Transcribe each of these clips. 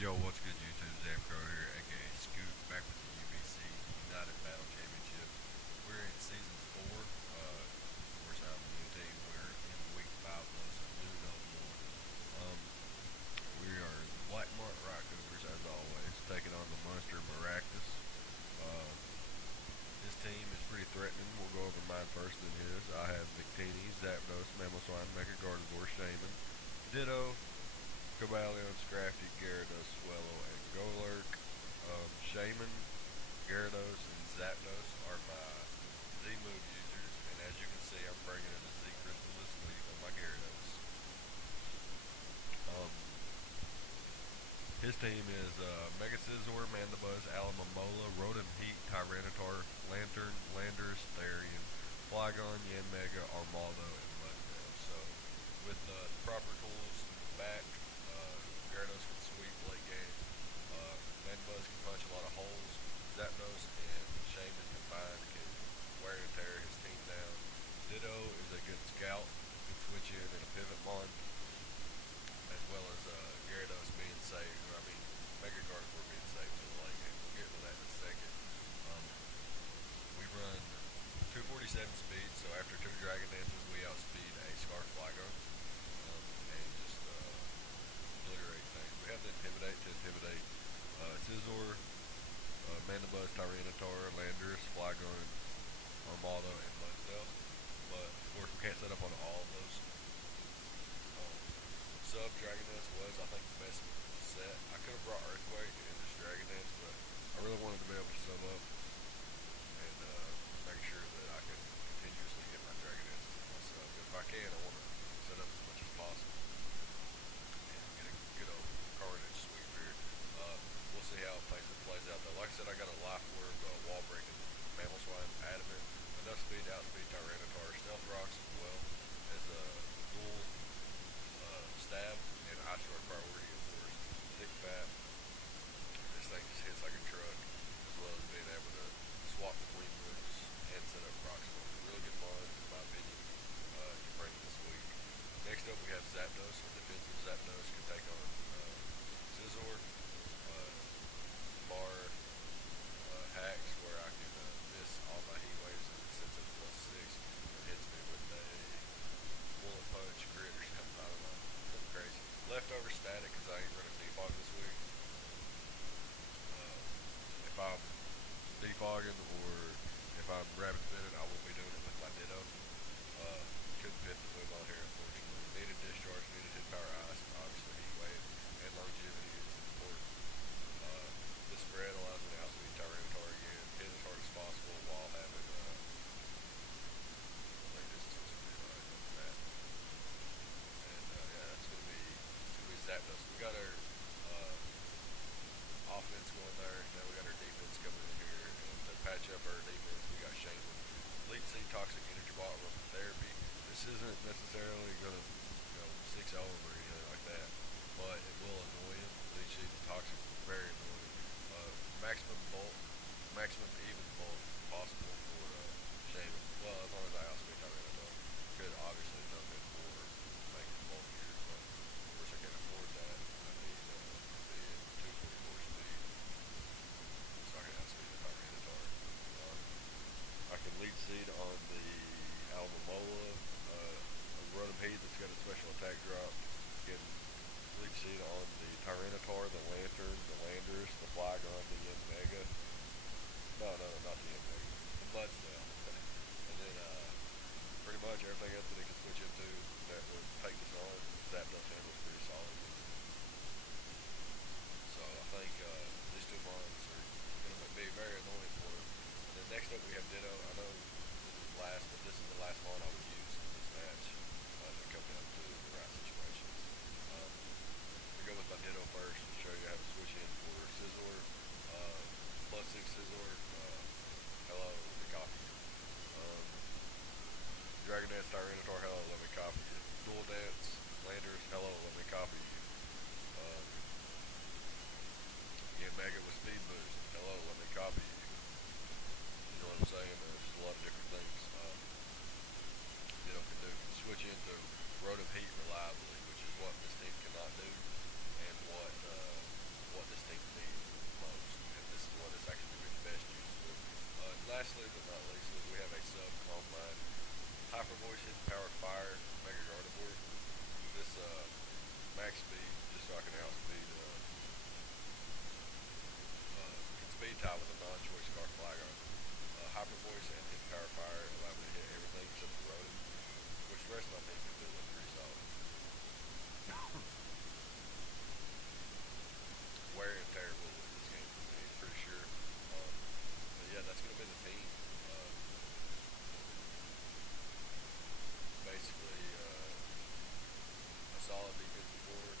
Yo, what's good, YouTube? S04 here, aka Scoot, back with the UBC United Battle Championship. We're in season 4. Of course, I'm the new team. We're in week 5, though, so do know more. We are the Black Rock Cougars, as always, taking on the Munster Maractus. Uh, his team is pretty threatening. We'll go over mine first, then his. I have Victini, Zapdos, Mamoswine, Mega Gardevoir, Shaman, Ditto, Cobalion, Scrafty, Gyarados, Swellow, and Golurk. Shaman, Gyarados, and Zapdos are my Z-move users, and as you can see, I'm bringing in a Z Crystal this week on my Gyarados. Um, his team is Mega Scizor, Mandibuzz, Alamomola, Rotom Heat, Tyranitar, Lantern, Landorus, Therian, Flygon, Yanmega, Armaldo, and Mudbell. So, with the proper tools in the back, Gyarados can sweep late game. Mandibuzz can punch a lot of holes. Zapdos and Shaman combined can wear and tear his team down. Ditto is a good scout, can switch in a pivot mon, as well as Gyarados being safe, Mega Gardevoir being safe to the late game. We'll get into that in a second. Um, we run 247 speed, so after 2 Dragon Dances, we outspeed a Scarf Flygon, and just obliterate things. We have the Intimidate to intimidate Scizor, Mandibuzz, Tyranitar, Landorus, Flygon, Armaldo, and Mudbell. But of course, we can't set up on all of those. Sub Dragon Dance was, I think, the best set. I could have brought Earthquake and just Dragon Dance, but I really wanted to be able to sub up and make sure that I could continuously get my Dragon Dances in my sub. If I can, I want to set up as much as possible and get a good old Carnage sweep here. We'll see how it plays out though. Like I said, I got a Life Orb, wall breaking Mamoswine, Adamant, enough speed to outspeed Tyranitar, Stealth Rocks as well as a dual stab and Ice Shard priority, of course. Thick fat. This thing just hits like a truck, as well as being able to swap between moves and set up rocks for me. Really good mons, in my opinion, to bring this week. Next up, we have Zapdos. Defensive Zapdos can take on Scizor, bar hacks where I can miss all my heat waves and it sets up +6 and hits me with a bullet punch, grit, or something. I don't know. Something crazy. Leftover static because I ain't running defog this week. If I'm defogging or if I'm rabbit spinning, I will be doing it with my Ditto. Couldn't fit the move on here, unfortunately. Needed discharge, needed hit power ice, and obviously heat wave and longevity is important. This spread allows me to outspeed Tyranitar again, hit as hard as possible while having I think this is supposed to be right off the bat. And yeah, that's gonna be Zapdos. We got our offense going there. Now we got our defense coming in here, and to patch up our defense, we got Shaman, Leech Seed, Toxic Energy Ball, Rough Therapy. This isn't necessarily gonna 6-0 him or anything like that, but it will annoy him. Leech Seed and Toxic, very annoying. Maximum bulk, maximum even bulk possible for Shaman. Well, as long as I outspeed Tyranitar, could obviously dump it for making it bulkier, but of course I can't afford that. I need to be at 244 speed so I can outspeed the Tyranitar. I can lead seed on the Alvamola, a Rotom Heat that's got a special attack drop. Can lead seed on the Tyranitar, the Lantern, the Landorus, the Flygon, the Yanmega. No, not the Yanmega. The Mudsdale. And then pretty much everything else that it can switch into that would take this on, Zapdos handles pretty solid. So I think these two mons are going to be very annoying for him. And then next up we have Ditto. I know this is last, but this is the last mon I would use in this match if it comes down to the right situations. We go with my Ditto first to show you how to switch in for Scizor. +6 Scizor. Hello, let me copy you. Dragon Dance, Tyranitar, hello, let me copy you. Dual Dance, Landers, hello, let me tie with a non-choice card Flygon. Hyper Voice and Hidden Power Fire allow me to hit everything except for Rodent, which the rest of my team can do look pretty solid. Wear and tear will win this game for me, pretty sure. But yeah, that's going to be the team. Basically, a solid defensive board,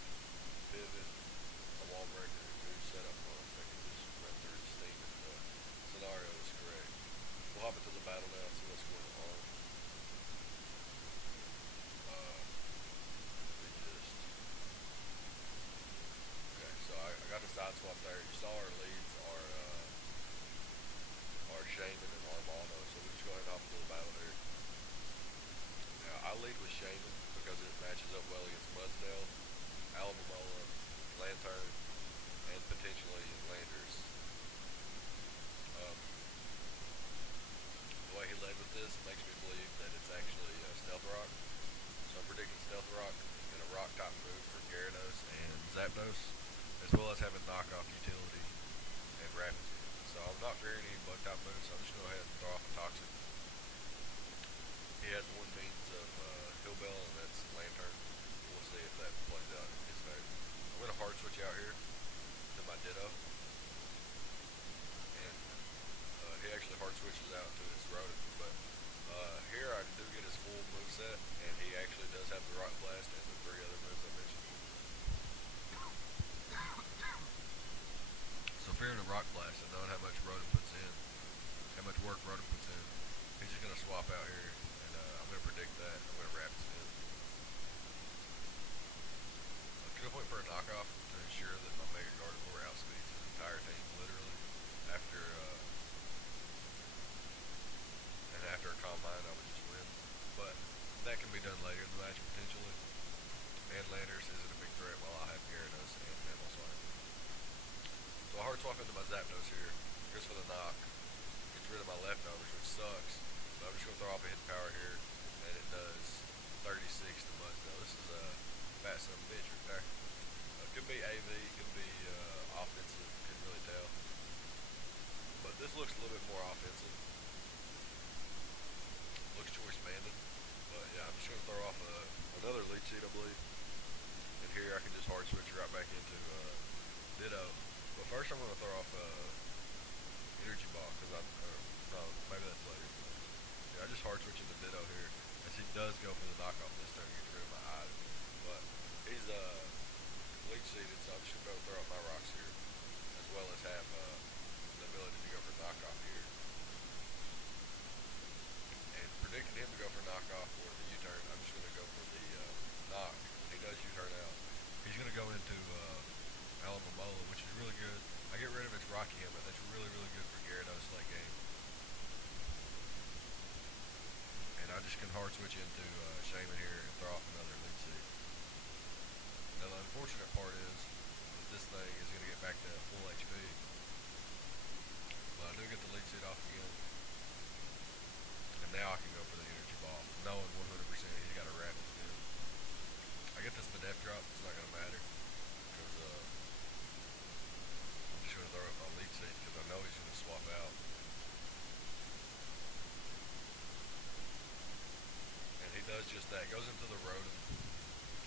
pivot, a wall breaker, and good setup ones that can just run through the steam if the scenario is correct. We'll hop into the battle now and see what's going on. We just okay. So I got the side swap there. You saw our leads are Shaman and Armano. So we just go ahead and hop into the battle here. Now I lead with Shaman because it matches up well against Mudsdale, Alamamola, Lantern, and potentially Landers. Um, the way he led with this makes me believe that it's actually Stealth Rock. So I'm predicting Stealth Rock and a Rock type move for Gyarados and Zapdos, as well as having knockoff utility and Rapid Skin. So I'm not fearing any bug type moves, so I'm just going to go ahead and throw off a Toxic. He has one means of Hillbell, and that's Lantern. We'll see if that plays out in his favor. I'm going to hard switch out here to my Ditto, and he actually hard switches out to his Rodent, but here I do get his full moveset, and he actually does have the Rock Blast and the three other moves I mentioned. So fearing a Rock Blast and knowing how much Rodent puts in, how much work Rodent puts in, he's just going to swap out here, and I'm going to predict that. I'm going to Rapid Spin. I'm going to point for a knockoff to ensure that my Mega Gardevoir outspeeds his entire team, literally, after after a Calm Mind, I would just win. But that can be done later in the match, potentially. And Landers isn't a big threat while I have Gyarados and Mamoswine. So I hard swap into my Zapdos here. Goes for the knock. Gets rid of my leftovers, which sucks. But I'm just going to throw off a hidden power here. And it does 36 to Mudsdale. This is a fat son of a bitch right there. Could be AV, could be offensive. Couldn't really tell. But this looks a little bit more offensive. Looks choice banded, but yeah, I'm just going to throw off another lead sheet, I believe. And here I can just hard switch right back into Ditto. But first I'm going to throw off Energy Ball, because no, maybe that's later. Yeah, I just hard switch into Ditto here, as he does go for the knockoff this turn, gets rid of my item. But he's lead seated, so I'm just going to go throw out my rocks here, as well as have the ability to go for knockoff here. Predicting him to go for knockoff or the U-turn, I'm just going to go for the knock. He does U-turn out. He's going to go into Alamamola, which is really good. I get rid of his Rocky Helmet. That's really, really good for Gyarados late game. And I just can hard switch into Shaman here and throw off another lead seed. Now the unfortunate part is that this thing is going to get back to full HP. But I do get the lead seed off again. And now I can go for the Energy Ball, knowing 100% he's got a Rapid Spin. I get this Medef drop, it's not going to matter, because I'm just going to throw up my lead seed, because I know he's going to swap out. And he does just that, goes into the Rodent,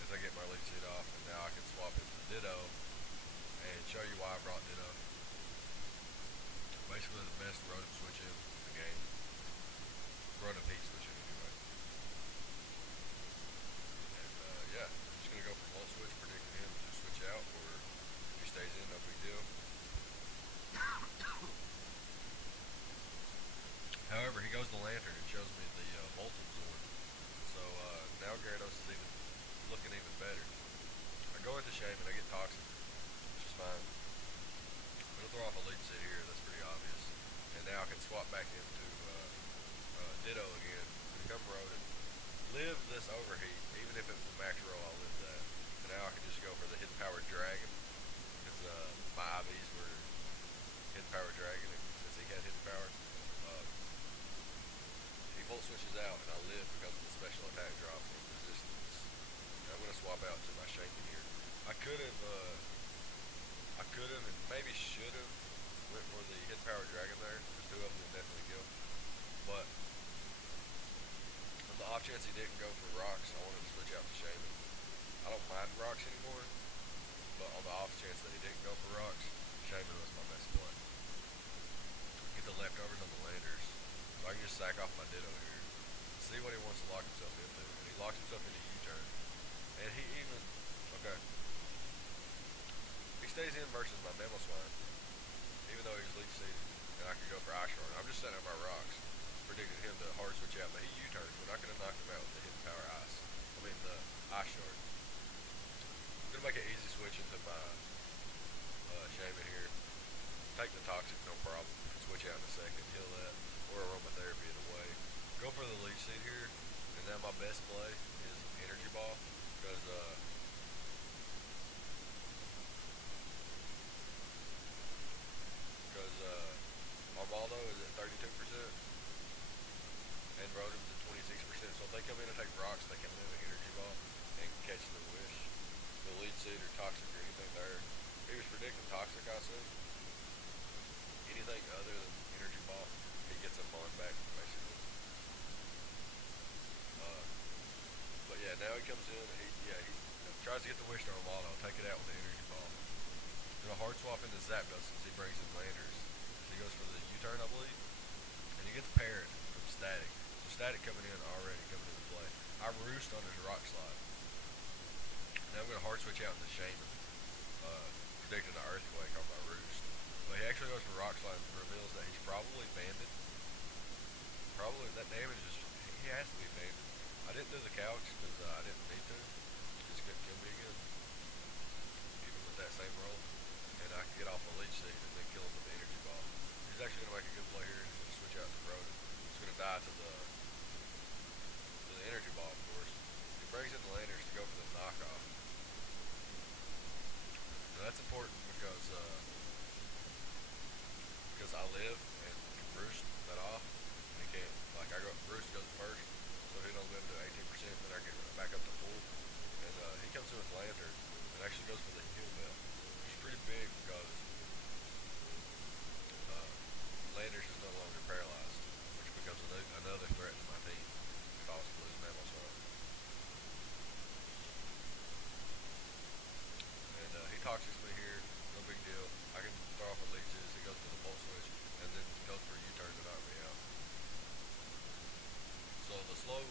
as I get my lead seed off, and now I can swap into Ditto, and show you why I brought Ditto. Basically the best Rodent switch in the game. Rodent Heat switching anyway. And yeah, I'm just going to go for Volt Switch, predicting him to switch out, or if he stays in, no big deal. However, he goes to Lantern and shows me the Volt Absorb. So now Gyarados is looking even better. I go into Shaman, I get Toxic, which is fine. I'm going to throw off a lead seed here, that's pretty obvious. And now I can swap back into Ditto again, become Rodent, live this overheat, even if it was a max roll, I'll live that. So now I can just go for the hidden power Dragon, because my IVs were hidden power Dragon, and since he had hidden power, he Volt switches out, and I live because of the special attack drop and resistance. And I'm going to swap out to my Shaman here. I could have, and maybe should have went for the hidden power dragon there, because two of them would definitely kill. But on the off chance he didn't go for rocks, I wanted to switch out to Shaman. I don't mind rocks anymore, but on the off chance that he didn't go for rocks, Shaman was my best play. Get the leftovers on the landers, so I can just sack off my Ditto here. See what he wants to lock himself into, and he locks himself into U-turn. And he even, okay, he stays in versus my Mammal Swine, even though he's leech seeded, and I could go for Ice Shard. I'm just setting up my rocks, predicting him to hard switch out, but he U-turns when I could have knocked him out with the hidden power ice. I mean the Ice Shard. I'm gonna make an easy switch into my Shaman here. Take the toxic, no problem. Switch out in a second, heal that, or aromatherapy it away. Go for the leech seed here, and now my best play is energy ball, because Armaldo is at 32%, and Rotom's at 26%. So if they come in and take rocks, they can live an energy ball and catch their wish. The leech seed or toxic or anything there. He was predicting toxic, I assume. Anything other than energy ball, he gets a mon back basically. But yeah, now he comes in. He tries to get the wish to Armaldo. Take it out with the energy ball. Gonna hard swap into Zapdos since he brings in landers. He goes for the U-turn, I believe, and he gets paired from Static. So Static coming in already, coming into play. I roost on his rock slide. Now I'm gonna hard switch out into Shaman, predicting an earthquake on my roost. But he actually goes for rock slide and reveals that he's probably banded. Probably that damage is, he has to be banded. I didn't do the calcs because I didn't need to. He just couldn't kill me again, even with that same roll. And I can get off a leech seed and then kill him with the energy ball. He's actually gonna make a good play here. He's gonna switch out to Rotom. He's gonna die to the energy ball, of course. He brings in the landers to go for the knockoff. Now that's important because I live and can roost that off. And he can't, like I go roost goes first, so he don't live to 18%. Then I get back up to full, and he comes in with lantern and actually goes for the heal bell. It's pretty big because Landers is no longer paralyzed, which becomes another threat to my team if I was to lose Mammal Swine. And he toxics me here, no big deal. I can throw off a leeches, he goes for the volt switch, and then goes for a U-turn to knock me out. So the slow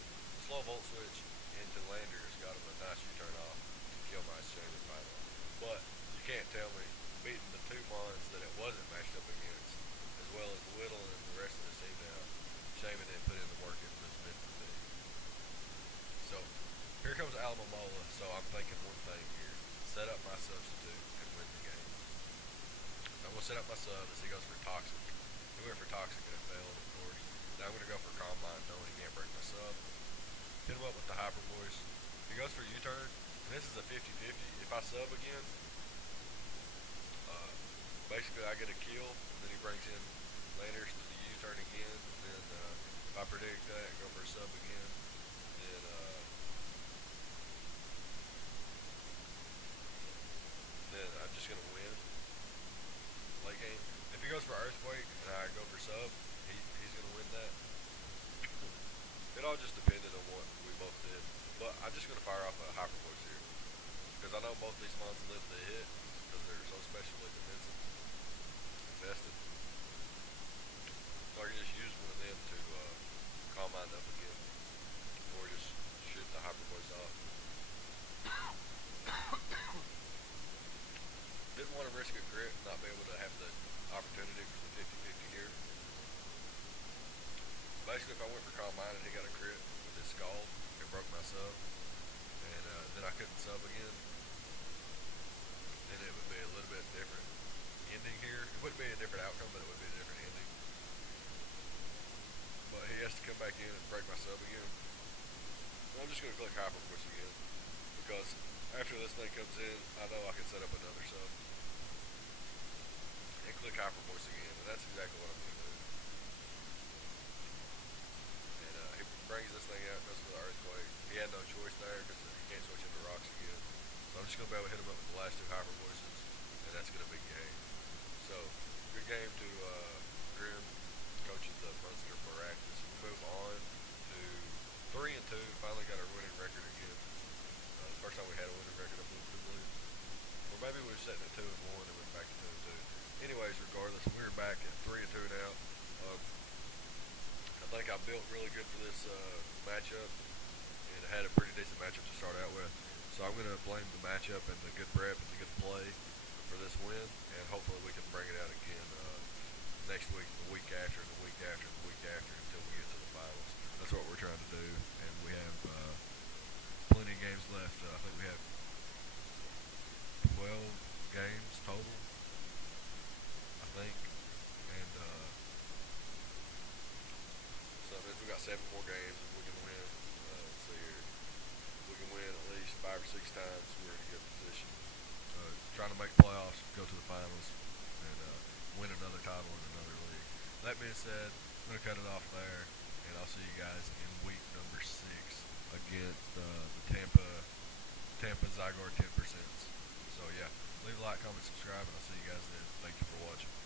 volt switch into Landers got him a nice U-turn off to kill my Shaman finally. But you can't tell me beating the two mons that it wasn't matched up against, as well as Whittle and the rest of the team now, Shaman didn't put in the work it was meant to be. So here comes Alamamola, so I'm thinking one thing here. Set up my substitute and win the game. So I'm going to set up my sub as he goes for Toxic. He went for Toxic and it failed, of course. Now I'm going to go for Calm Mind, knowing he can't break my sub. Hit him up with the Hyper Voice. He goes for U-turn, and this is a 50-50. If I sub again, basically I get a kill, and then he brings in Landers to the U-turn again, and then if I predict that and go for a sub again, then I'm just gonna win late game. If he goes for Earthquake and I go for sub, he's gonna win that. It all just depended on what we both did. But I'm just gonna fire off a Hyper Voice here, because I know both these mons live to hit, because they're so specially defensive. Invested. So I can just use one of them to calm mine up again, or just shoot the Hyper Voice off. Didn't want to risk a crit, not be able to have the opportunity for the 50-50 here. Basically, if I went for calm mine and he got a crit with his Scald, it broke my sub, and then I couldn't sub again, then it would be a little bit different ending here. It wouldn't be a different outcome, but it would be a different ending. But he has to come back in and break my sub again. And I'm just going to click Hyper Voice again, because after this thing comes in, I know I can set up another sub. And click Hyper Voice again, and that's exactly what I'm going to do. And he brings this thing out, goes for the Earthquake. He had no choice there, because he can't switch into rocks again. So I'm just going to be able to hit him up with the last two Hyper Voices, and that's going to be game. So, good game sitting at 2-1 and went back to 2-2. Anyways, regardless, we're back at 3-2 now. Um, I think I built really good for this matchup, and I had a pretty decent matchup to start out with. So I'm going to blame the matchup and the good prep and the good play for this win, and hopefully we can bring it out again next week, the week after, and the week after, and the week after until we get to the finals. That's what we're trying to do, and we have plenty of games left. I think we have 12 games total, I think, and so that means we got 7 more games, and we can win. Let's see here, we can win at least 5 or 6 times. We're in a good position. Trying to make playoffs, go to the finals, and win another title in another league. That being said, I'm gonna cut it off there, and I'll see you guys in week number 6 against the Tampa Zygor 10%. So yeah, leave a like, comment, subscribe, and I'll see you guys then. Thank you for watching.